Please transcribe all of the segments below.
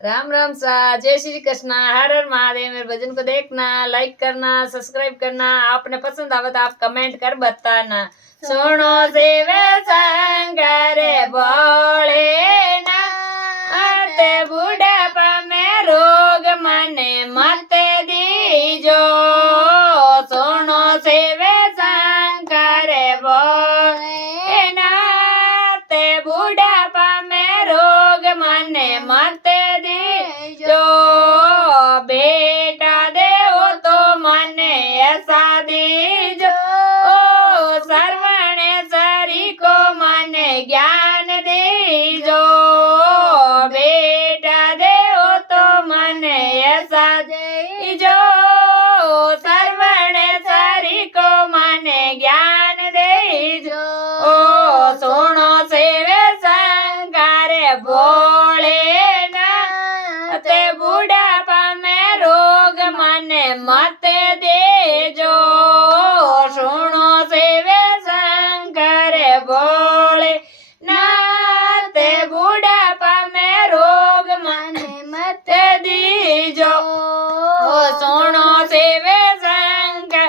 राम राम सा। जय श्री कृष्ण। हर हर महादेव। मेरे भजन को देखना, लाइक करना, सब्सक्राइब करना। आपने पसंद आवे तो आप कमेंट कर बताना। सुनो शिव शंकर भोले नाथ, बुढ़ापा में रोग मने मत दीजो। सुनो शिव शंकर भोले नाथ, बुढ़ापा में रोग मने मत दीजो। बेटा देव तो मने ऐसा दीजो। सर्वणेश्वरी को मने ज्ञान दीजो। बेटा देव तो मने ऐसा दीजो। सर्वणेश्वरी को मने ज्ञान दीजो। सुनो शिव शंकर भोले नाथ, बुढ़ापा में रोग मने मत देजो। सुनो शिव शंकर भोले नाथ, बुढ़ापा में रोग मने मत दीजो। सुनो शिव शंकर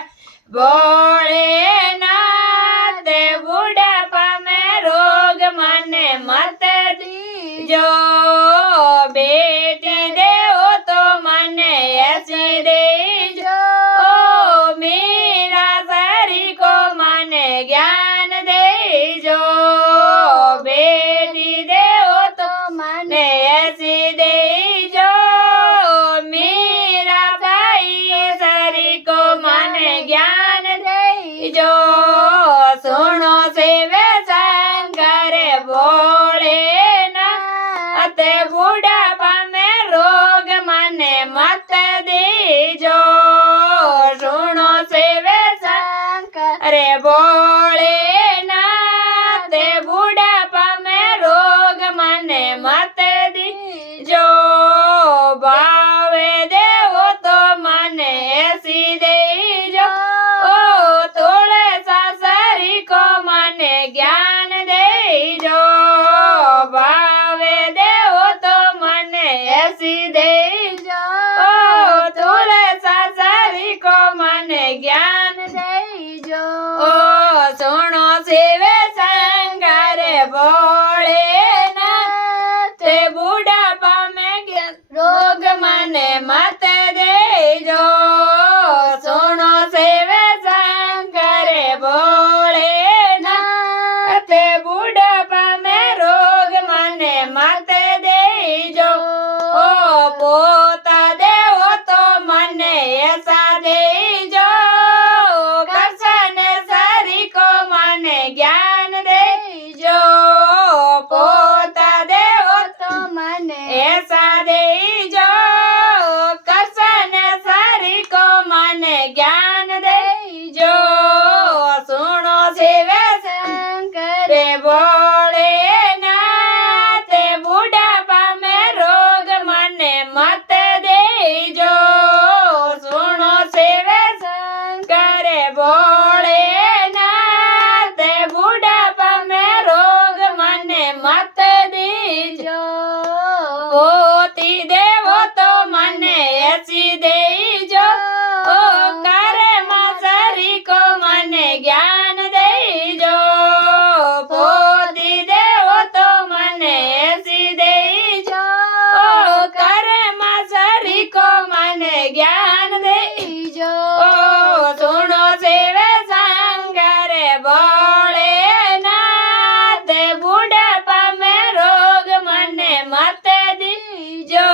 भोले नाथ, बुढ़ापा में रोग मने मत दीजो। बेटी देव तो मने ऐसी दीजो। मेरा शरीर को मने ज्ञान दीजो। बेटी देव तो मने ऐसी दीजो। मेरा भाई शरीर को मने ज्ञान दीजो। सुनो शिव शंकर भोले नाथ, बुढ़ापा में रोग मने मत दीजो। सुनो शिव शंकर भोले नाथ, बुढ़ापा में रोग मने मत दीजो। भावे देव तो मने ऐसी दीजो। थोड़े सा शरीर को मने ज्ञान दीजो। भावे देव तो मने ऐसी दीजो। थोड़े सा शरीर को मने ज्ञान दीजो। सुनो शिव शंकर भोले नाथ, बुढ़ापा में रोग मने मत दीजो। सुनो शिव शंकर भोले नाथ, बुढ़ापा में रोग मने मत दीजो। पोता देव तो मने ऐसा दीजो। कृष्ण शरीर को मने ज्ञान दीजो। पोता देव तो मने ऐसा दीजो। कृष्ण शरीर को मने ज्ञान दीजो। सुनो शिव शंकर भोले नाथ, बुढ़ापा में रोग मने मत दीजो। सुनो शिव शंकर भोले नाथ, बुढ़ापा में रोग मने मत दीजो। पोती देव तो मने ऐसी दीजो। कर्म शरीर को मने ज्ञान दीजो। पोती देव तो मने ऐसी दीजो। कर्म शरीर को मने ज्ञान दीजो। सुनो शिव शंकर भोले नाथ, बुढ़ापा में रोग मने मत दीजो।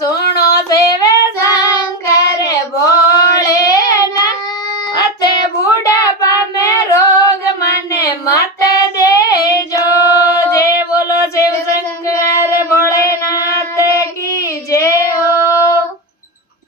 सुनो शिव शंकर भोले नाथ, बुढ़ापा में रोग मने मत